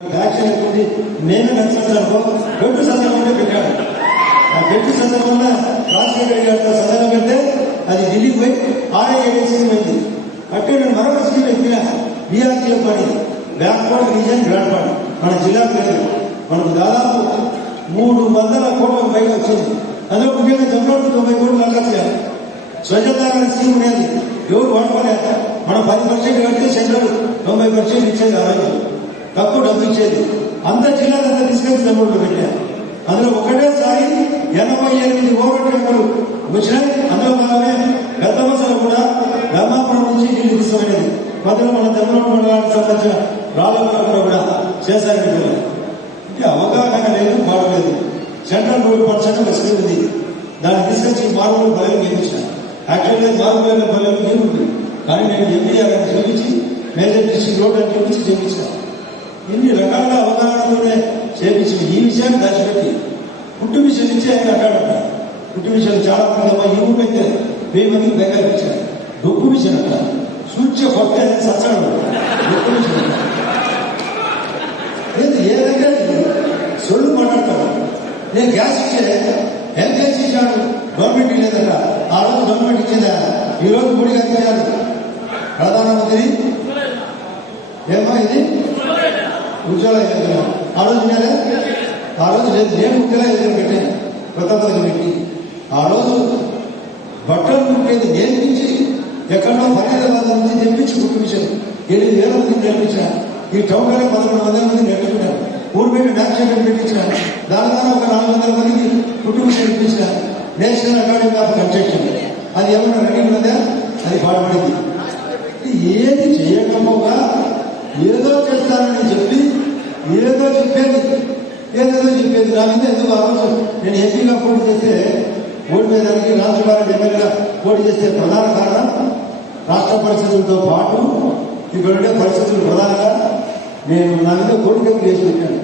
Vaccine ఎత్తుంది నేను నచ్చడంలో బెట్టు సందర్భంగా పెట్టాడు. ఆ బెట్టు సందర్భంగా రాజశేఖర్ గారితో సందర్భం పెడితే అది ఢిల్లీ పోయి ఆర్ఐఏసీ పోయింది. అట్టే నేను మరొక స్కీమ్ ఎత్తిన బీఆర్సీఎఫ్ పని బ్యాక్వర్డ్ రీజన్ గ్రాండ్ ఫండ్ మన జిల్లా పేరు మనకు దాదాపు 300 కోట్ల పైగా వచ్చింది. అందులో ముఖ్యంగా జమ్మూ 90 కోట్లు లక్షలు స్వచ్ఛత స్కీమ్ ఉండేది. ఎవరు వాడుకోలేదు. మనం 10% కడితే సెంట్రల్ 90% ఇచ్చేది. అలాగే తక్కువ డబ్బు ఇచ్చేది. అంత జిల్లాలంతా తీసుకెళ్లి జమ్మూలో పెట్టారు. అందులో ఒకటేసారి 88 ఓవర్లు వచ్చినాయి. అందులో మనమే గత బస్సులు కూడా ధర్మాపురం నుంచి నీళ్లు తీసుకునేది. మొదలు మన జమ్మూ మండలానికి సంబంధించిన రాళ్ళలో కూడా చేశారు. అవగాహన లేదు, బాగలేదు. సెంట్రల్ రోడ్ పర్సెంట్ వస్తుంది ఉంది. దాన్ని తీసుకొచ్చి మారుమూల పల్లెలు గెలిపించిన. యాక్చువల్గా మారుమూల పల్లెలు గెలుపుతుంది. కానీ నేను ఎంపీఆర్ అని చూపించి మేజర్ డిస్ట్రిక్ట్ రోడ్ అని చూపించి చేయించాను. ఇన్ని రకాల అవగాహనతోనే చేయించింది. ఈ విషయాన్ని దాచిపెట్టి పుట్టు మిషన్ నుంచి ఆయన అడ్డాడట. పుట్టు మిషన్ చాలా మంది ఈ ఊళ్ళో అయితే 1000 మందికి దగ్గర ఇచ్చారు. డొక్కు మిషన్ అంట. సూచ్య కొట్టే సచ్చాడు డొక్కు మిషన్. ఏ దగ్గర సొల్లు మాట్లాడతాడు. నేను గ్యాస్ ఇచ్చే ఏం గ్యాస్ ఇచ్చాడు గవర్నమెంట్ లేదట. ఆ రోజు గవర్నమెంట్ ఇచ్చిందా? ఈ రోజు మోడీ గారు ఇచ్చారు ప్రధానమంత్రి. ఏమో ఇది ఉజ్వల యోజన. ఆ రోజు నేనే ఆ రోజు లేదు. నేను ఉజ్వల యోజన పెట్టాను. కొత్త పథకం పెట్టి ఆ రోజు బట్టలు కుట్టేది నేర్పించి ఎక్కడో ఫరీదాబాద్ నుంచి తెప్పించి కుట్టించాను. 7,000 మందికి నేర్పించాను. ఈ టౌన్లోనే 1100 మంది నేర్చుకున్నాను. ఊరిపేట డాక్టర్ పెట్టించాను. దానిలో ఒక 400 మందికి కుటుంబం ఇప్పించాను. నేషనల్ అకాడమీ ఆఫ్ కన్స్ట్రక్షన్ అది ఏమన్నా రెడీ ఉన్నదా? అది పాడుపడింది. ఏది చేయకపోగా ఏదో చేస్తానని చెప్పి ఏదో చెప్పేది నా మీద ఎందుకు ఆ రోజు నేను ఎంపీగా పోటీ చేస్తే ఓడిపోయేదానికి రాజశేఖర్ ఎమ్మెల్యేగా పోటీ చేస్తే ప్రధాన కారణం రాష్ట్ర పరిస్థితులతో పాటు ఇక్కడ ఉండే పరిస్థితులు ప్రధానంగా నేను నా మీద కోడికత్తి కేసు పెట్టాను.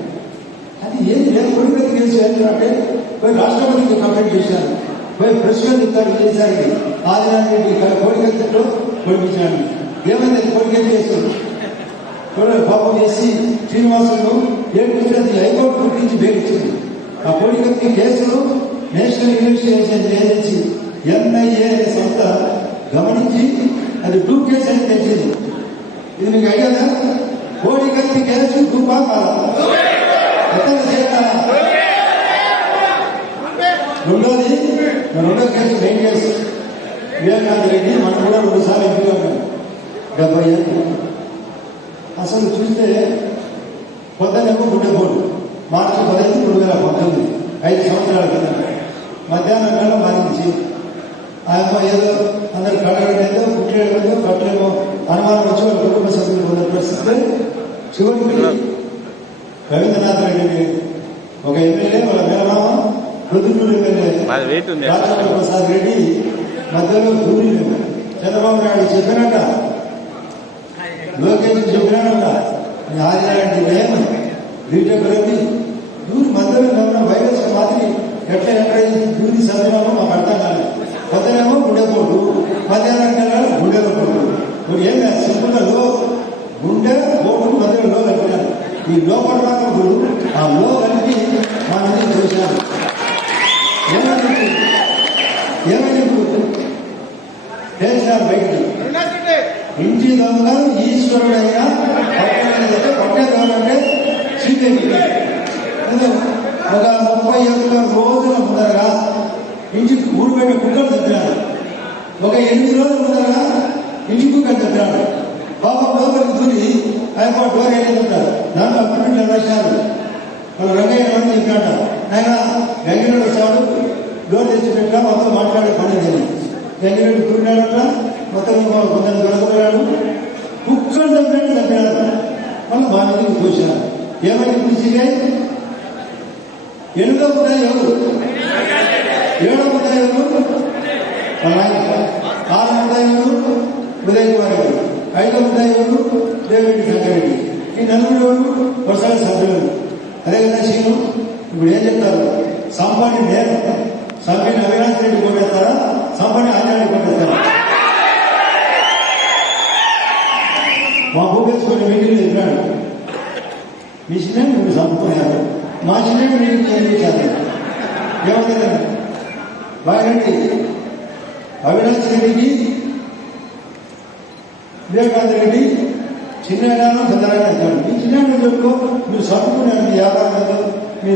అది ఏది నేను కోడికత్తి కేసు అంటే పోయి రాష్ట్రపతికి కంప్లైంట్ చేశాను. పోయి ప్రెసిడెంట్ ఇద్దరు చేశారు. ఆదినారెడ్డి కోడికత్తిలో పొడిపించాను. ఏమైంది కోడికత్తి కేసు? పాపం చేసి శ్రీనివాసులు ఏడు హైకోర్టు గురించి బెయిలిచ్చింది. ఆ కోడికత్తి కేసులు నేషనల్ ఇన్వెస్టిగేషన్ ఏజెన్సీ NIA సంస్థ గమనించి అది టూ కేసు అని తెచ్చింది. ఇది మీకు అయ్యాదా? కోడికత్తి కేసు టూపా కాదా? రెండో case main case Vivekananda Reddy మనం కూడా 2 సార్లు ఎంపీగా ఉన్నాం. 70 ఏళ్ళు. అసలు చూస్తే పొద్దునేమో గుండెపోటు మార్చి 15, 2019 5 సంవత్సరాల క్రితం మధ్యాహ్నం కల్లా మరణించి ఆయన ఏదో అందరు కడగడేదో కుట్టేదో కట్టలేమో అనుమానం వచ్చి వాళ్ళ కుటుంబ సభ్యులు ఉన్న పరిస్థితి. చివరికి రవీంద్రనాథ్ రెడ్డి ఒక ఎమ్మెల్యే వాళ్ళ మేనమామ ప్రొద్దుటూరు ఎమ్మెల్యే రాజేంద్ర ప్రసాద్ రెడ్డి మధ్యలో దూరి చంద్రబాబు నాయుడు చెప్పినట్ట, లోకేష్ చెప్పినాడట, ఆదినారెడ్డి నేను బీటెక్ రెడ్డి దూరి మధ్యలో ఉన్న వైరస్ మాదిరి ఎట్లా ఎంటర్ దూరి చదివామో మాకు అర్థం కాలేదు. పొద్దునేమో గుండెపోటు, మధ్యాహ్నం కన్నా గుండెలో పోటు. ఇప్పుడు ఏం కాదు, సింపుల్గా గుండె పోటు మధ్యలో లో కలిపినారు. ఈ లోపల రాకప్పుడు ఆ లో కలిపి మా మీద చూశారు. ఏమని తెలిసినారు బయటికి. ఇంటి దొంగ ఈశ్వరుడైనా పట్టే కావాలంటే సిబిఐ ఒక 31 రోజుల ముందరగా ఇంటికి ఊడిపోయిన కుక్కలు తిప్పినాడు. ఒక 8 రోజుల ముందరగా ఇంటి కుక్కలు తిప్పినాడు. బాబా లోపలికి దూరి ఆయన డోర్ వేయలేదంటారు. దాంట్లో అప్పుడు రాశారు. వాళ్ళు రంగయ్య అని చెప్పాట. ఆయన వెంకటరెడ్డి వచ్చాడు, డోర్ తెచ్చి పెట్టా మొత్తం మాట్లాడే పని లేదు. వెంకటరెడ్డి దూరినాడట. మొత్తం కొందరు దొరకపోయాడు. కుక్కలు చంపినాడు. వాళ్ళు మా మీదకి చూశారు. ఏమైనా పిలిచిగా 8వ ముద్దాయి ఎవరు? 7వ ముద్దాయి ఎవరు? 6వ ముద్దాయి ఎవరు? ఉదయ్ కుమార్ గారు. 5వ ముద్దాయి ఎవరు? దేవిరెడ్డి సంగారెడ్డి. ఈ 4 ఎవరు? వరుసగా సభ్యులు. అదేవిధంగా శ్రీను ఇప్పుడు ఏం చెప్తారు? సంపాని నేను సంపాని అవినాష్ రెడ్డి కొట్టేస్తారా? సంపాని ఆంజనేయుడు కొట్టేస్తారా? మా భూపేష్ కొన్ని మీటింగ్లు చెప్పాడు. మీ చిన్న మీరు చంపుకున్నారు, మా చిన్న మీరు ఏం చేశారు? ఏమన్నా బాగండి. అవినాష్ రెడ్డికి వివేకానంద రెడ్డి చిన్న పెద్ద మీ చిన్న చెప్పుకో, మీరు చదువుకున్నారు, మీ వ్యాపారాలు, మీ